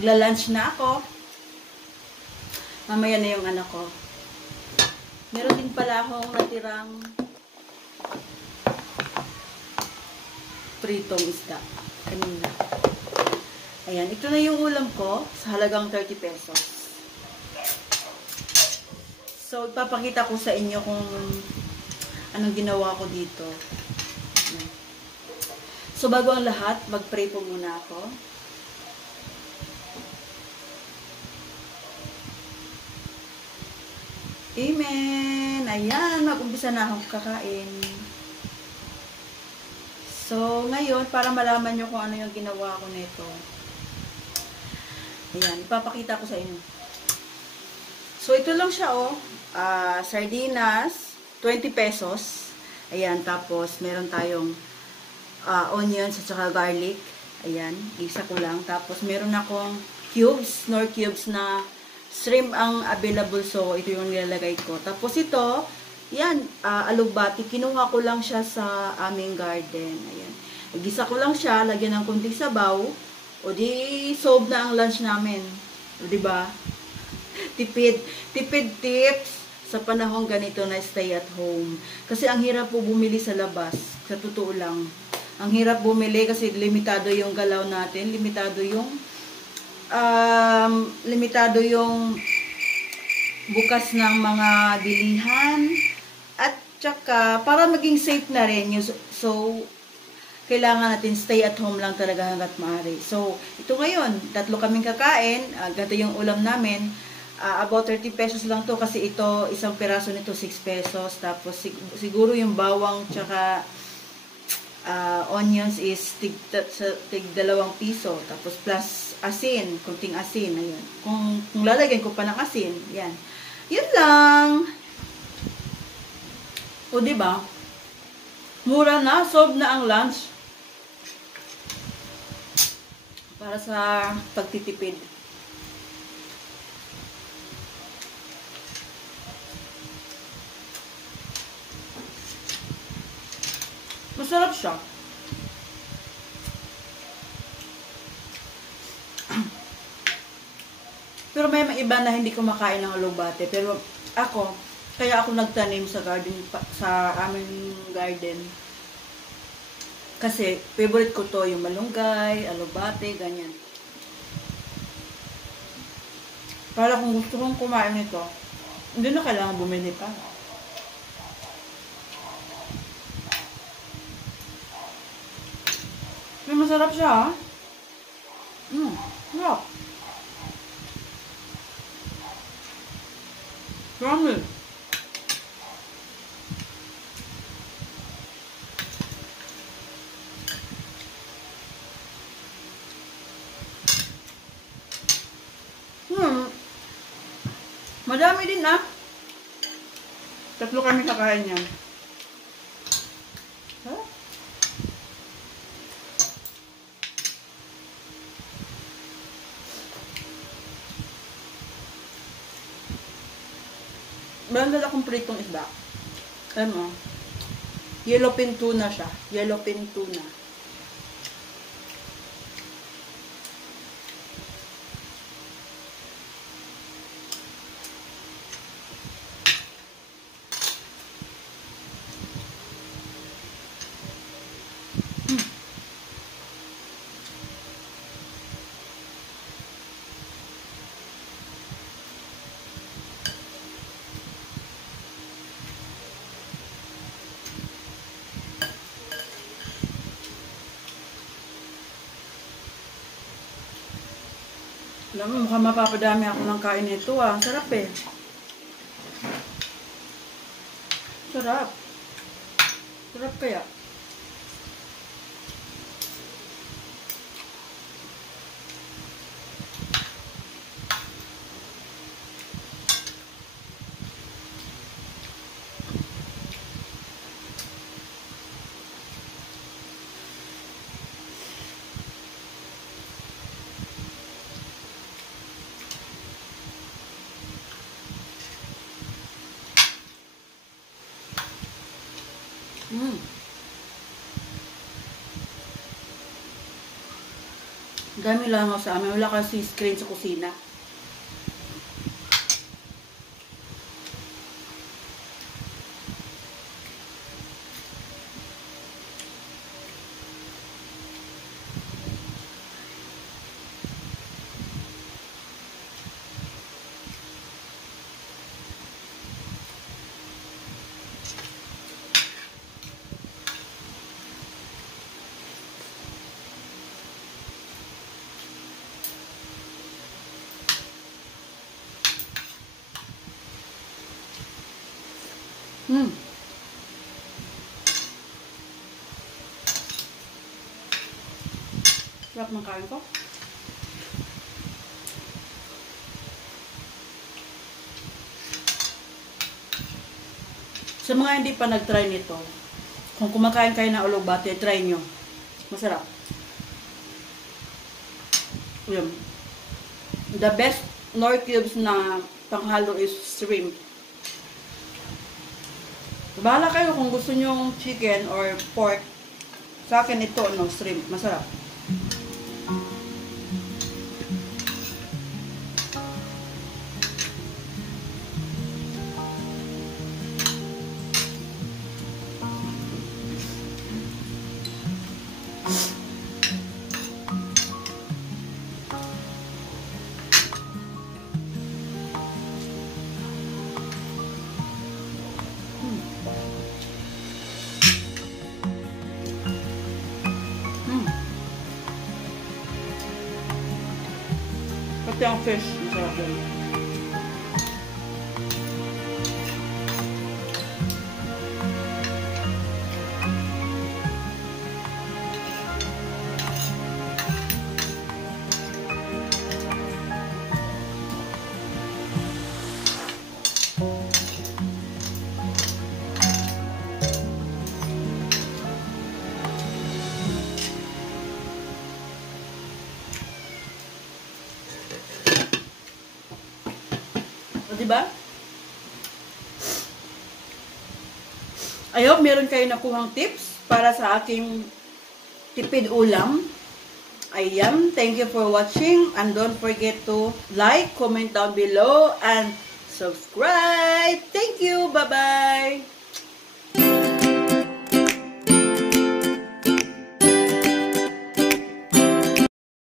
magla-lunch na ako. Mamaya na yung anak ko. Meron din pala akong natirang pritong isda kanina. Ayan, ito na yung ulam ko sa halagang 30 pesos. So, ipapakita ko sa inyo kung anong ginawa ko dito. Ayan. So, bago ang lahat, mag-pray po muna ako. Amen! Ayan, mag-umpisa na akong kakain. So, ngayon, para malaman nyo kung ano yung ginawa ko nito. Ayan, ipapakita ko sa inyo. So, ito lang siya, oh. Sardinas, 20 pesos. Ayan, tapos, meron tayong onions at saka garlic. Ayan, isa ko lang. Tapos, meron akong cubes, nor cubes na shrimp ang available. So, ito yung nilalagay ko. Tapos, ito, yan, alugbati. Kinuha ko lang siya sa aming garden. Ayan. Igisa ko lang siya, lagyan ng kunting sabaw. O di, solve na ang lunch namin. O diba? Tipid tips sa panahong ganito na stay at home. Kasi ang hirap po bumili sa labas. Sa totoo lang. Ang hirap bumili kasi limitado yung galaw natin. Limitado yung bukas ng mga bilihan. At tsaka, para maging safe na rin. So, kailangan natin stay at home lang talaga hanggat maaari. So, ito ngayon, 3 kaming kakain. Ganito yung ulam namin. About 30 pesos lang to kasi ito, isang peraso nito 6 pesos. Tapos, siguro yung bawang tsaka onions is tig 2 piso. Tapos, plus asin, kunting asin. Ayun. Kung lalagyan ko pa ng asin, yan. Yun lang. O, diba? Mura na, solve na ang lunch. Para sa pagtitipid. Masarap siya. Pero may iba na hindi kumakain ng alugbate. Pero ako, kaya ako nagtanim sa garden, sa aming garden. Kasi favorite ko to, yung malunggay, alubate, ganyan. Para kung gusto kong kumain nito, hindi na kailangan bumili pa. Pero masarap siya, ha? Sarap. Promise. Madami din, 3 kami kakain yan. Huh? Meron akong pritong isda. Ano? Yellowfin tuna siya. Yellowfin tuna. Alam mo, mukhang mapapadami ako ng kain nito, Sarap eh. Sarap. Sarap kaya. Dami lang sa amin. Wala kasi screen sa kusina. Sarap ng kain ko. Sa mga hindi pa nag-try nito, kung kumakain kayo ng ulugbate, try nyo. Masarap. Yun. The best Knorr cubes na panghalo is shrimp. Bahala kayo kung gusto nyo chicken or pork. Sa akin ito, no, shrimp. Masarap. Pati ang fish, masarap yun. Diba? I hope meron kayo nakuhang tips para sa aking tipid ulam. Ayan, thank you for watching and don't forget to like, comment down below and subscribe. Thank you, bye-bye!